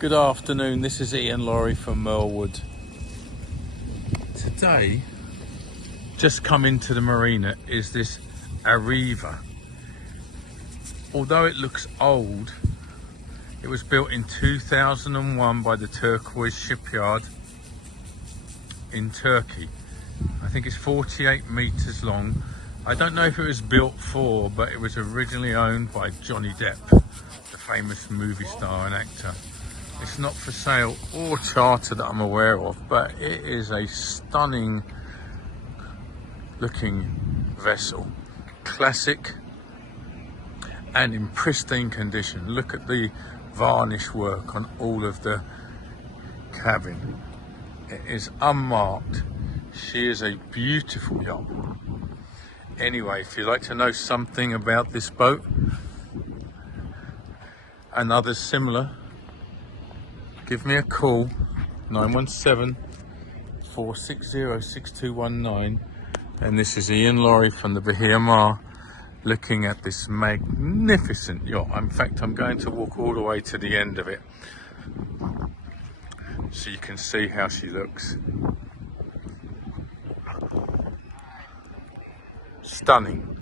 Good afternoon, this is Ian Laurie from Merlewood. Today, just come into the marina is this Arriva. Although it looks old, it was built in 2001 by the Turquoise shipyard in Turkey. I think it's 48 meters long. I don't know if it was built for, but it was originally owned by Johnny Depp, the famous movie star and actor. It's not for sale or charter that I'm aware of, but it is a stunning looking vessel. Classic and in pristine condition. Look at the varnish work on all of the cabin. It is unmarked. She is a beautiful yacht. Anyway, if you'd like to know something about this boat and others similar, give me a call, 917-460-6219. And this is Ian Laurie from the Bahia Mar, looking at this magnificent yacht. In fact, I'm going to walk all the way to the end of it so you can see how she looks. Stunning.